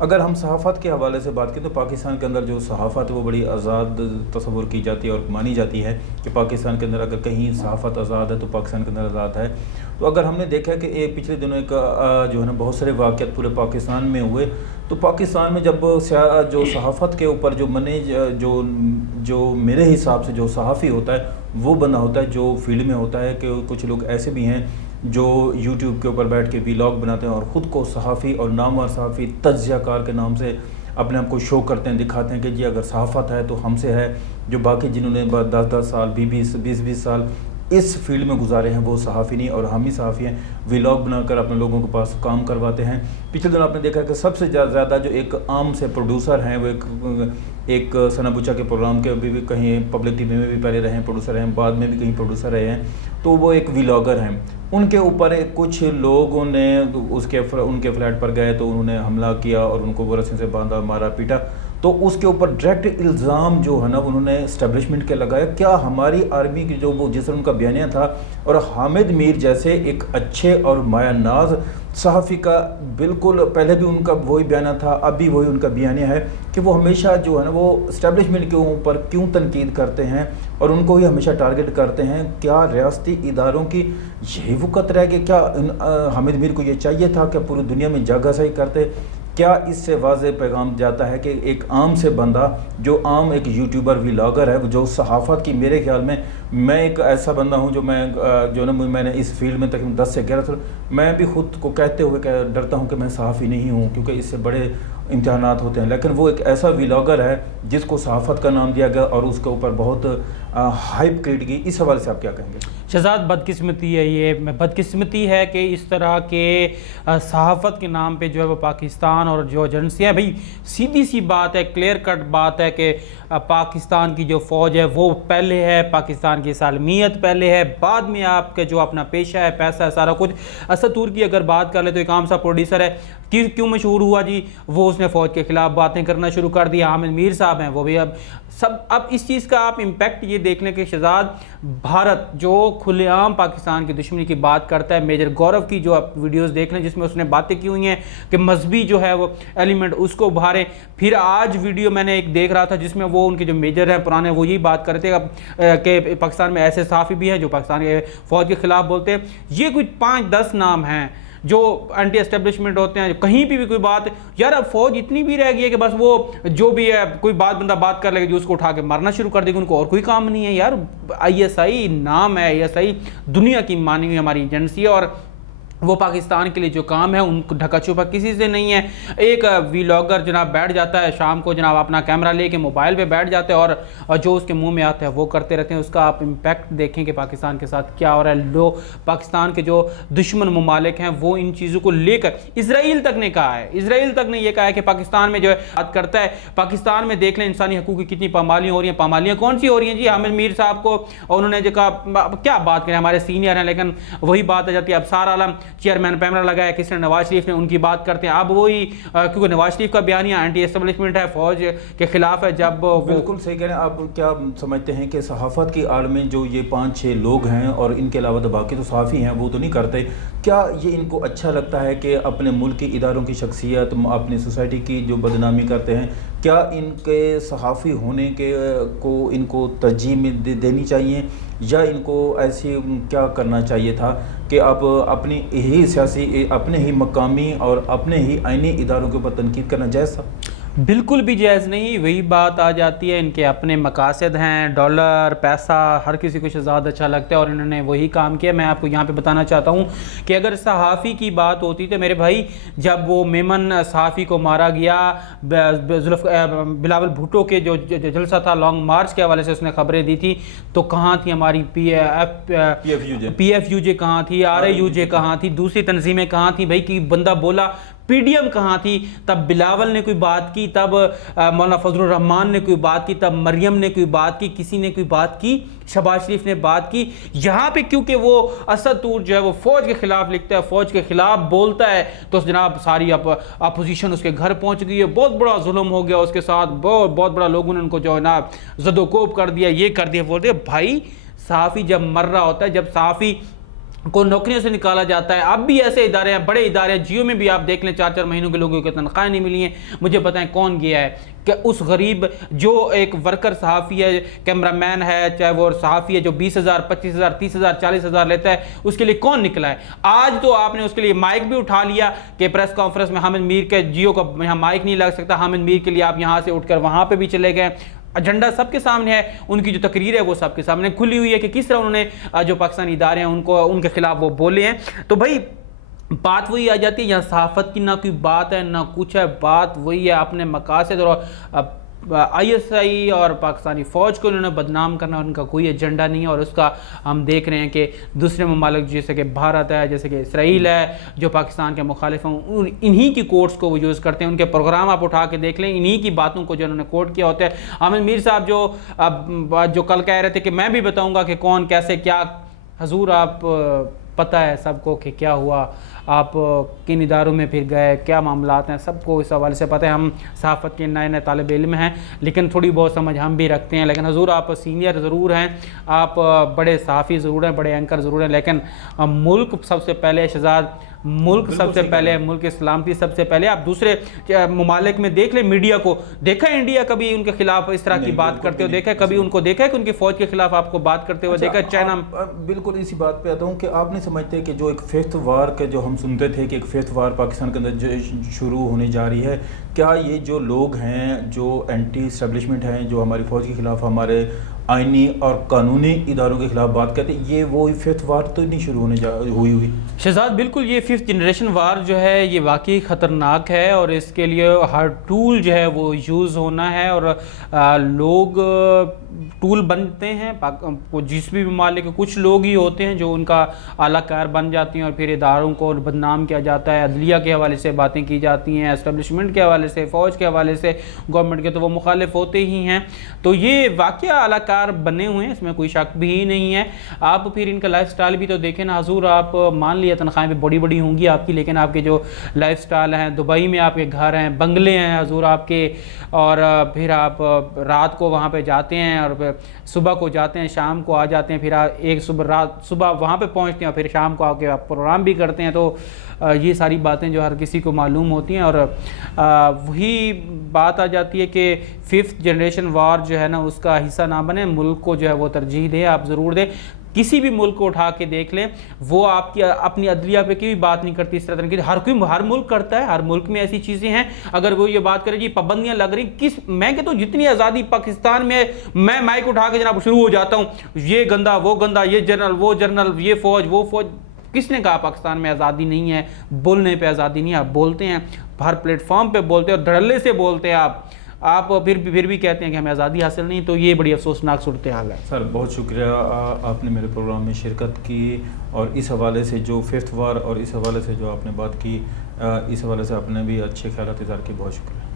अगर हम सहाफ़त के हवाले से बात करें तो पाकिस्तान के अंदर जो सहाफ़त है वो बड़ी आज़ाद तस्वुर की जाती है और मानी जाती है कि पाकिस्तान के अंदर अगर कहीं सहाफ़त आज़ाद है तो पाकिस्तान के अंदर आज़ाद है। तो अगर हमने देखा कि एक पिछले दिनों एक जो है ना बहुत सारे वाक़यात पूरे पाकिस्तान में हुए, तो पाकिस्तान में जब जो सहाफ़त के ऊपर जो जो जो मेरे हिसाब से जो सहाफ़ी होता है वो बंदा होता है जो फील्ड में होता है, कि कुछ लोग ऐसे भी हैं जो यूट्यूब के ऊपर बैठ के वीलॉग बनाते हैं और ख़ुद को सहाफ़ी और नामवर सहाफ़ी तज्ज़ियाकार के नाम से अपने आप को शो करते हैं, दिखाते हैं कि जी अगर सहाफ़त है तो हमसे है। जो बाकी जिन्होंने 10-10 साल 20-20 साल इस फील्ड में गुजारे हैं वो सहाफ़ी नहीं, और हम ही सहाफ़ी हैं। व्लॉग बनाकर अपने लोगों के पास काम करवाते हैं। पिछले दिनों आपने देखा कि सबसे ज़्यादा जो एक आम से प्रोड्यूसर हैं वो एक सना बुचा के प्रोग्राम के अभी भी कहीं पब्लिक टीवी में भी पहले रहे हैं प्रोड्यूसर हैं, बाद में भी कहीं प्रोड्यूसर रहे हैं, तो वो एक व्लॉगर हैं। उनके ऊपर कुछ लोगों ने उनके फ्लैट पर गए तो उन्होंने हमला किया और उनको वो रस्सी से बांधा, मारा, पीटा। तो उसके ऊपर डायरेक्ट इल्ज़ाम जो है ना उन्होंने इस्टेब्लिशमेंट के लगाया। क्या हमारी आर्मी की जो वो जिस तरह उनका बयानिया था, और हामिद मीर जैसे एक अच्छे और मायानाज सहाफ़ी का बिल्कुल पहले भी उनका वही बयाना था, अब भी वही उनका बयानिया है कि वो हमेशा जो है ना वो इस्टेब्लिशमेंट के ऊपर क्यों तनकीद करते हैं और उनको ही हमेशा टारगेट करते हैं। क्या रियासती इदारों की यही वक़्त रह गई? क्या हामिद मीर को ये चाहिए था कि पूरी दुनिया में जागासाई करते? क्या इससे वाज़ेह पैगाम जाता है कि एक आम से बंदा जो आम एक यूट्यूबर व्लॉगर है जो सहाफ़त की, मेरे ख्याल में मैं एक ऐसा बंदा हूं जो मैंने इस फील्ड में तकरीबन 10 से 11 साल, मैं भी ख़ुद को कहते हुए डरता हूं कि मैं सहाफ़ी नहीं हूं क्योंकि इससे बड़े इम्तहानात होते हैं। लेकिन वो एक ऐसा व्लॉगर है जिसको सहाफ़त का नाम दिया गया और उसके ऊपर बहुत हाइप क्रिएट की। इस हवाले से आप क्या कहेंगे? शहजाद, बदकिस्मती है, ये बदकिस्मती है कि इस तरह के सहाफ़त के नाम पे जो है वो पाकिस्तान और जो एजेंसियाँ, भाई सीधी सी बात है, क्लियर कट बात है कि पाकिस्तान की जो फ़ौज है वो पहले है, पाकिस्तान की सालमियत पहले है, बाद में आपके जो अपना पेशा है, पैसा है, सारा कुछ। असद तूर की अगर बात कर ले तो एक आम सा प्रोड्यूसर है, क्यों मशहूर हुआ जी? वो उसने फ़ौज के ख़िलाफ़ बातें करना शुरू कर दी। हामिद मीर साहब हैं, वो भी अब इस चीज़ का आप इम्पैक्ट ये देख लें कि शहजाद, भारत जो खुलेआम पाकिस्तान की दुश्मनी की बात करता है, मेजर गौरव की जो आप वीडियोस देख लें जिसमें उसने बातें की हुई हैं कि मजहबी जो है वो एलिमेंट उसको उभारे। फिर आज वीडियो मैंने एक देख रहा था जिसमें वो उनके जो मेजर हैं पुराने, वो यही बात कर रहे थे कि पाकिस्तान में ऐसे सहाफ़ी भी हैं जो पाकिस्तान के फ़ौज के ख़िलाफ़ बोलते हैं। ये कुछ 5-10 नाम हैं जो एंटी एस्टेब्लिशमेंट होते हैं। कहीं भी कोई बात, यार अब फौज इतनी भी रह गई है कि बस वो जो भी है कोई बंदा बात कर लेगा जो उसको उठा के मारना शुरू कर देगा, उनको और कोई काम नहीं है। यार ISI नाम है, ISI दुनिया की मानी हुई हमारी एजेंसी है और वो पाकिस्तान के लिए जो काम है उनको ढका छुपा किसी से नहीं है। एक व्लॉगर जनाब बैठ जाता है शाम को, जनाब अपना कैमरा लेके मोबाइल पे बैठ जाते हैं और जो उसके मुंह में आता है वो करते रहते हैं। उसका आप इम्पैक्ट देखें कि पाकिस्तान के साथ क्या हो रहा है। पाकिस्तान के जो दुश्मन ममालिक हैं वो इन चीज़ों को लेकर, इसराइल तक ने कहा है, इसराइल तक ने यह कहा है कि पाकिस्तान में जो है बात करता है। पाकिस्तान में देख लें इंसानी हकूक़ की कितनी पामालियाँ हो रही हैं। पामालियाँ कौन सी हो रही हैं जी? हामिद मीर साहब को उन्होंने जो कहा, क्या बात करें, हमारे सीनियर हैं, लेकिन वही बात आ जाती है। अब सारा आलम चेयरमैन पैमरा लगाया, किसने? नवाज शरीफ ने, उनकी बात करते हैं। अब वही क्योंकि नवाज शरीफ का बयानिया एंटी एस्टेब्लिशमेंट है, फौज के खिलाफ है। जब बिल्कुल सही कह रहे हैं आप। क्या समझते हैं कि सहाफ़त की आड़ में जो ये 5-6 लोग हैं और इनके अलावा तो बाकी तो सहाफ़ी हैं वो तो नहीं करते, क्या ये इनको अच्छा लगता है कि अपने मुल्क की इदारों की शख्सियत, अपनी सोसाइटी की जो बदनामी करते हैं? क्या इनके सहाफ़ी होने के को इनको तरजीह देनी चाहिए या इनको ऐसी क्या करना चाहिए था कि आप अपनी ही सियासी, अपने ही मकामी और अपने ही आईनी इदारों के ऊपर तनकीद करना जायज़ था? बिल्कुल भी जायज़ नहीं। वही बात आ जाती है, इनके अपने मकासद हैं, डॉलर, पैसा, हर किसी को ज़्यादा अच्छा लगता है और इन्होंने वही काम किया। मैं आपको यहाँ पे बताना चाहता हूँ कि अगर सहाफ़ी की बात होती तो मेरे भाई, जब वो मेमन सहाफ़ी को मारा गया, बिलावल भुट्टो के जो जलसा था लॉन्ग मार्च के हवाले से उसने खबरें दी थी, तो कहाँ थी हमारी PFUJ कहाँ थी, RAUJ कहाँ थी, दूसरी तंजीमें कहाँ थी भाई? कि बंदा बोला PDM कहाँ थी? तब बिलावल ने कोई बात की, तब मौलाना फजलुर रहमान ने कोई बात की, तब मरियम ने कोई बात की, किसी ने कोई बात की, शहबाज शरीफ ने बात की। यहाँ पे क्योंकि वो असद तूर जो है वो फ़ौज के ख़िलाफ़ लिखता है, फ़ौज के ख़िलाफ़ बोलता है, तो जनाब सारी अपोजिशन उसके घर पहुँच गई है। बहुत बड़ा जुल्म हो गया उसके साथ, बहुत बड़ा लोगों ने उनको जो है ना जदोकोब कर दिया, ये कर दिया, बोल दिया। भाई सहाफ़ी जब मर रहा होता है, जब सहाफ़ी को नौकरियों से निकाला जाता है। अब भी ऐसे इदारे हैं, बड़े इदारे हैं, जियो में भी आप देख लें 4-4 महीनों के लोगों को तनख्वाहें नहीं मिली हैं। मुझे बताएं कौन गया है कि उस गरीब जो एक वर्कर सहाफ़ी है, कैमरामैन है, चाहे वो सहाफ़ी है जो 20,000, 25,000, 30,000, 40,000 लेता है, उसके लिए कौन निकला है? आज तो आपने उसके लिए माइक भी उठा लिया कि प्रेस कॉन्फ्रेंस में हामिद मीर के जियो का यहाँ माइक नहीं लग सकता, हामिद मीर के लिए आप यहाँ से उठकर वहाँ पर भी चले गए। एजेंडा सबके सामने है, उनकी जो तकरीर है वो सबके सामने खुली हुई है कि किस तरह उन्होंने जो पाकिस्तानी इदारे हैं उनको उनके खिलाफ वो बोले हैं। तो भाई बात वही आ जाती है, यहाँ सहाफ़त की ना कोई बात है ना कुछ है, बात वही है अपने मकासद और ISI और पाकिस्तानी फ़ौज को उन्होंने बदनाम करना, उनका कोई एजेंडा नहीं है। और उसका हम देख रहे हैं कि दूसरे ममालिक जैसे कि भारत है, जैसे कि इसराइल है, जो पाकिस्तान के मुखालिफ हैं, इन्हीं की कोर्ट्स को वो यूज़ करते हैं। उनके प्रोग्राम आप उठा के देख लें, इन्हीं की बातों को जो उन्होंने कोट किया होता है। हामिद मीर साहब जो कल कह रहे थे कि मैं भी बताऊँगा कि कौन कैसे क्या, हजूर आप पता है सबको कि क्या हुआ, आप किन इदारों में फिर गए, क्या मामलात हैं, सबको इस हवाले से पता है। हम सहाफ़त के नए नए तालिब इल्म हैं, लेकिन थोड़ी बहुत समझ हम भी रखते हैं। लेकिन हजूर आप सीनियर ज़रूर हैं, आप बड़े सहाफ़ी ज़रूर हैं, बड़े एंकर ज़रूर हैं, लेकिन मुल्क सबसे पहले शहजाद, मुल्क सबसे पहले, मुल्क सलामती सबसे पहले। आप दूसरे ममालिक में देख लें, मीडिया को देखा है इंडिया कभी उनके खिलाफ इस तरह की बात करते हुए देखा है? कभी उनको देखा है कि उनकी फ़ौज के खिलाफ आपको बात करते हुए देखा है? चाइना बिल्कुल इसी बात पे आता हूँ कि आप नहीं समझते कि जो एक फिफ्थ वार के जो हम सुनते थे कि एक फिफ्थ वार पाकिस्तान के अंदर जो शुरू होने जा रही है, क्या ये जो लोग हैं जो एंटी इस्टेब्लिशमेंट हैं, जो हमारी फ़ौज के खिलाफ, हमारे आइनी और कानूनी इदारों के खिलाफ बात करते हैं, ये वो फिफ्थ वार तो नहीं शुरू होने हुई शहजाद? बिल्कुल, ये फिफ्थ जनरेशन वार जो है ये वाकई ख़तरनाक है और इसके लिए हर टूल जो है वो यूज़ होना है। और लोग टूल बनते हैं, जिस भी ममालिक के कुछ लोग ही होते हैं जो उनका आला कार बन जाती हैं और फिर इदारों को बदनाम किया जाता है, अदलिया के हवाले से बातें की जाती हैं, एस्टेब्लिशमेंट के हवाले से, फ़ौज के हवाले से, गवर्नमेंट के, तो वो मुखालिफ होते ही हैं। तो ये वाकया आला कार बने हुए हैं, इसमें कोई शक भी नहीं है। आप फिर इनका लाइफ स्टाइल भी तो देखें ना हजूर, आप मान लिया तनख्वाहें भी बड़ी बड़ी होंगी आपकी, लेकिन आपके जो लाइफ स्टाइल हैं, दुबई में आपके घर हैं, बंगले हैं हजूर आपके, और फिर आप रात को वहाँ पे जाते हैं और सुबह को जाते हैं, शाम को आ जाते हैं, फिर एक सुबह वहाँ पे पहुँचते हैं और फिर शाम को आके आप प्रोग्राम भी करते हैं। तो ये सारी बातें जो हर किसी को मालूम होती हैं। और वही बात आ जाती है कि फिफ्थ जनरेशन वार जो है ना उसका हिस्सा ना बने, मुल्क को जो है वो तरजीह दें, आप ज़रूर दें। किसी भी मुल्क को उठा के देख लें, वो आपकी अपनी अदलिया पे की बात नहीं करती इस तरह की। हर मुल्क करता है, हर मुल्क में ऐसी चीज़ें हैं। अगर वो ये बात करे जी पाबंदियां लग रही, मैं कहता हूँ जितनी आज़ादी पाकिस्तान में, मैं माइक उठा के जनाब शुरू हो जाता हूँ, ये गंदा वो गंदा, ये जनरल वो जनरल, ये फ़ौज वो फ़ौज। किसने कहा पाकिस्तान में आज़ादी नहीं है? बोलने पे आज़ादी नहीं है, आप बोलते हैं, हर प्लेटफॉर्म पे बोलते हैं और धड़ल्ले से बोलते हैं आप फिर भी कहते हैं कि हमें आज़ादी हासिल नहीं। तो ये बड़ी अफसोसनाक सूरत हाल है। सर बहुत शुक्रिया, आपने मेरे प्रोग्राम में शिरकत की और इस हवाले से जो फिफ्थ वार और इस हवाले से जो आपने बात की, इस हवाले से आपने भी अच्छे ख्यालात इज़हार किए, बहुत शुक्रिया।